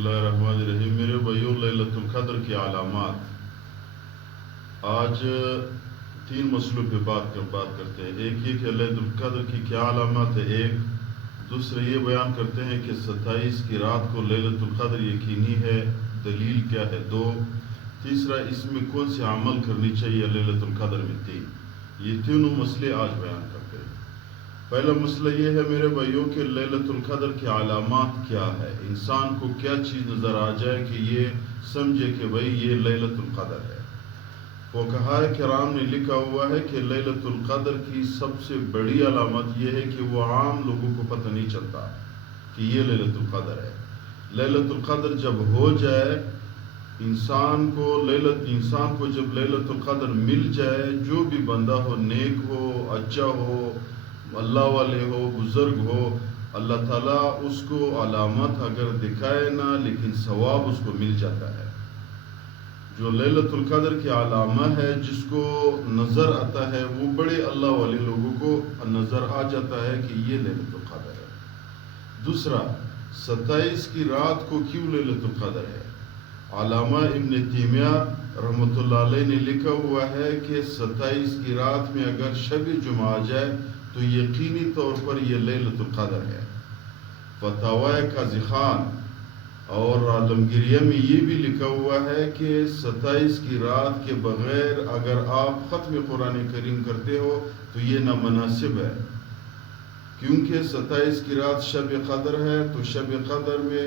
اللہ الرحمن الرحیم۔ میرے بھائیوں، لیلۃ القدر کی علامات، آج 3 مسئلوں پہ بات کرتے ہیں۔ ایک یہ کہ لیلۃ القدر کی کیا علامات ہے، ایک دوسرے یہ بیان کرتے ہیں کہ 27 کی رات کو لیلۃ القدر یقینی ہے، دلیل کیا ہے، 2 تیسرا اس میں کون سے عمل کرنی چاہیے لیلۃ القدر میں، 3 یہ تینوں مسئلے آج بیان کرتے ہیں۔ پہلا مسئلہ یہ ہے میرے بھائیوں کہ لیلۃ القدر کی علامات کیا ہے، انسان کو کیا چیز نظر آ جائے کہ یہ سمجھے کہ بھئی یہ لیلۃ القدر ہے۔ فقہائے کرام نے لکھا ہوا ہے کہ لیلۃ القدر کی سب سے بڑی علامت یہ ہے کہ وہ عام لوگوں کو پتہ نہیں چلتا کہ یہ لیلۃ القدر ہے۔ لیلۃ القدر جب ہو جائے، انسان کو جب لیلۃ القدر مل جائے، جو بھی بندہ ہو، نیک ہو، اچھا ہو، اللہ والے ہو، بزرگ ہو، اللہ تعالیٰ اس کو علامت اگر دکھائے نہ، لیکن ثواب اس کو مل جاتا ہے۔ جو لیلۃ القدر کی علامہ ہے، جس کو نظر آتا ہے، وہ بڑے اللہ والے لوگوں کو نظر آ جاتا ہے کہ یہ لیلۃ القدر ہے۔ دوسرا، 27 کی رات کو کیوں لیلۃ القدر ہے؟ علامہ ابن تیمیہ رحمۃ اللہ علیہ نے لکھا ہوا ہے کہ 27 کی رات میں اگر شب جمعہ آ جائے تو یقینی طور پر یہ لیلۃ القدر ہے۔ فتاوی قاضی خان اور عالمگیریہ میں یہ بھی لکھا ہوا ہے کہ 27 کی رات کے بغیر اگر آپ ختم قرآن کریم کرتے ہو تو یہ نامناسب ہے، کیونکہ 27 کی رات شب قدر ہے، تو شب قدر میں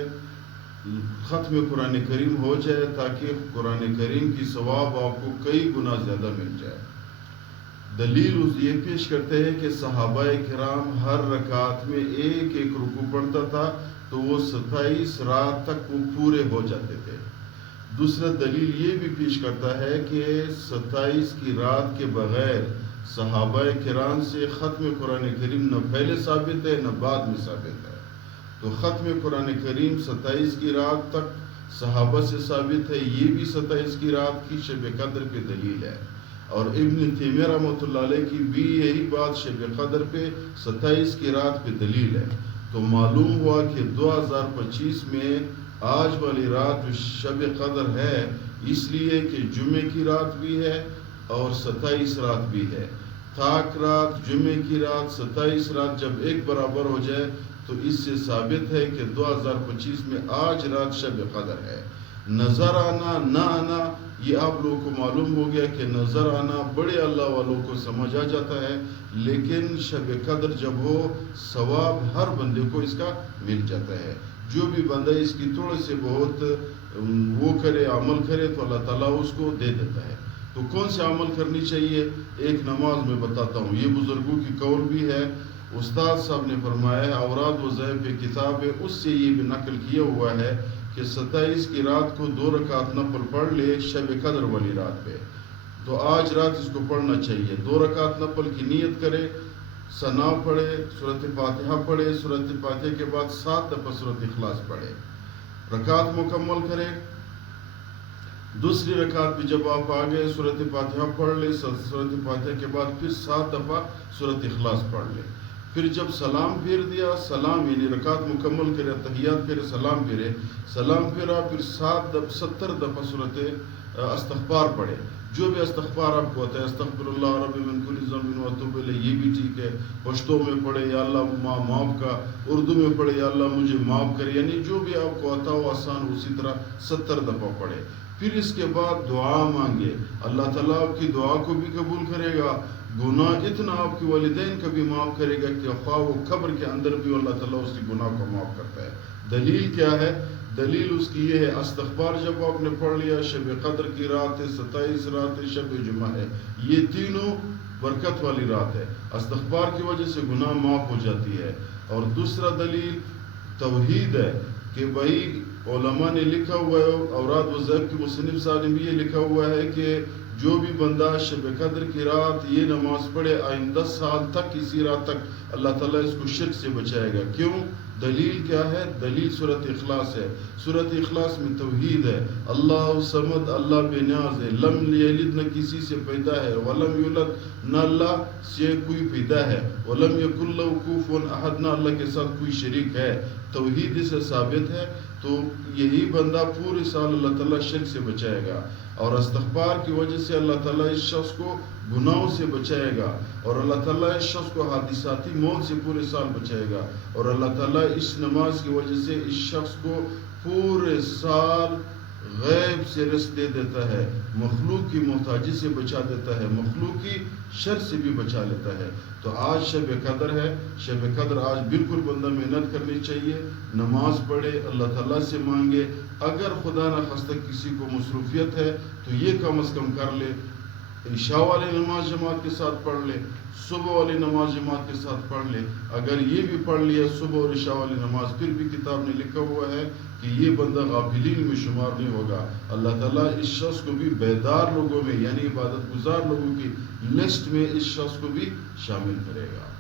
ختم قرآن کریم ہو جائے تاکہ قرآن کریم کی ثواب آپ کو کئی گنا زیادہ مل جائے۔ دلیل یہ پیش کرتے ہیں کہ صحابہ کرام ہر رکعت میں ایک رکوع پڑھتا تھا، تو وہ 27 رات تک وہ پورے ہو جاتے تھے۔ دوسرا دلیل یہ بھی پیش کرتا ہے کہ 27 کی رات کے بغیر صحابہ کرام سے ختم قرآن کریم نہ پہلے ثابت ہے نہ بعد میں ثابت ہے، تو ختم قرآن کریم 27 کی رات تک صحابہ سے ثابت ہے، یہ بھی 27 کی رات کی شب قدر پہ دلیل ہے، اور ابن تیمیہ رحمۃ اللہ علیہ کی بھی یہی بات شب قدر پہ 27 کی رات پہ دلیل ہے۔ تو معلوم ہوا کہ 2025 میں آج والی رات جو شب قدر ہے، اس لیے کہ جمعے کی رات بھی ہے اور 27 رات بھی ہے۔ طاق رات، جمعے کی رات، 27 رات جب ایک برابر ہو جائے تو اس سے ثابت ہے کہ 2025 میں آج رات شب قدر ہے۔ نظر آنا نہ آنا یہ آپ لوگوں کو معلوم ہو گیا کہ نظر آنا بڑے اللہ والوں کو سمجھ آ جاتا ہے، لیکن شب قدر جب ہو، ثواب ہر بندے کو اس کا مل جاتا ہے۔ جو بھی بندہ اس کی تھوڑے سے بہت وہ کرے، عمل کرے، تو اللہ تعالیٰ اس کو دے دیتا ہے۔ تو کون سے عمل کرنی چاہیے؟ ایک نماز میں بتاتا ہوں، یہ بزرگوں کی قول بھی ہے۔ استاد صاحب نے فرمایا ہے، اوراد وظائف کتاب ہے، اس سے یہ بھی نقل کیا ہوا ہے کہ 27 کی رات کو 2 رکعت نفل پڑھ لے شب قدر والی رات پہ، تو آج رات اس کو پڑھنا چاہیے۔ 2 رکعت نفل کی نیت کرے، ثنا پڑھے، سورۃ فاتحہ پڑھے، سورۃ فاتحہ کے بعد 7 دفعہ سورۃ اخلاص پڑھے، رکعت مکمل کرے۔ دوسری رکعت بھی جب آپ آگئے، سورۃ فاتحہ پڑھ لے، سورۃ فاتحہ کے بعد پھر 7 دفعہ سورۃ اخلاص پڑھ لے۔ پھر جب سلام پھیر دیا، سلام یعنی رکعت مکمل کرے، تحیات پھیرے، سلام پھیرے، سلام پھیرا، پھر 70 دفعہ سورۃ استغفار پڑھے۔ جو بھی استغفار آپ کو آتا ہے، استغفر اللہ رب من کل ذنب واتوب الیہ، یہ بھی ٹھیک ہے۔ پشتو میں پڑھے، یا اللہ معاف کا، اردو میں پڑھے، یا اللہ مجھے معاف کرے، یعنی جو بھی آپ کو آتا ہو آسان، اسی طرح 70 دفعہ پڑھے۔ پھر اس کے بعد دعا مانگے، اللہ تعالیٰ آپ کی دعا کو بھی قبول کرے گا، گناہ اتنا آپ کے والدین کا بھی معاف کرے گا کہ خواہ وہ قبر کے اندر بھی اللہ تعالیٰ اس کی گناہ کو معاف کرتا ہے۔ دلیل کیا ہے؟ دلیل اس کی یہ ہے، استغفار جب آپ نے پڑھ لیا، شب قدر کی رات ہے، 27 رات ہے، شب جمعہ ہے، یہ تینوں برکت والی رات ہے، استغفار کی وجہ سے گناہ معاف ہو جاتی ہے۔ اور دوسرا دلیل توحید ہے کہ بھائی علماء نے لکھا ہوا ہے، اوراد وظائف کی مصنف صاحب نے بھی یہ لکھا ہوا ہے کہ جو بھی بندہ شب قدر کی رات یہ نماز پڑھے، آئندہ سال تک اسی رات تک اللہ تعالیٰ اس کو شرک سے بچائے گا۔ کیوں؟ دلیل کیا ہے؟ دلیل سورۃ اخلاص ہے۔ سورۃ اخلاص میں توحید ہے، اللہ صمد، اللہ بے نیاز ہے، لم یلد، نہ کسی سے پیدا ہے، ولم یولد، نہ اللہ سے کوئی پیدا ہے، ولم یکن لہ کفوا احد، نہ اللہ کے ساتھ کوئی شریک ہے۔ توحید سے ثابت ہے تو یہی بندہ پورے سال اللہ تعالیٰ شرک سے بچائے گا، اور استغفار کی وجہ سے اللہ تعالیٰ اس شخص کو گناہوں سے بچائے گا، اور اللہ تعالیٰ اس شخص کو حادثاتی موت سے پورے سال بچائے گا، اور اللہ تعالیٰ اس نماز کی وجہ سے اس شخص کو پورے سال غیب سے رزق دے دیتا ہے، مخلوق کی محتاجی سے بچا دیتا ہے، مخلوق کی شر سے بھی بچا لیتا ہے۔ تو آج شب قدر ہے، شب قدر آج بالکل بندہ محنت کرنی چاہیے، نماز پڑھے، اللہ تعالیٰ سے مانگے، اگر خدا نخواستہ کسی کو مصروفیت ہے تو یہ کم از کم کر لے، عشاء والی نماز جماعت کے ساتھ پڑھ لے، صبح والی نماز جماعت کے ساتھ پڑھ لے۔ اگر یہ بھی پڑھ لیا صبح اور عشاء والی نماز، پھر بھی کتاب میں لکھا ہوا ہے کہ یہ بندہ غافلین میں شمار نہیں ہوگا، اللہ تعالیٰ اس شخص کو بھی بیدار لوگوں میں یعنی عبادت گزار لوگوں کی لسٹ میں اس شخص کو بھی شامل کرے گا۔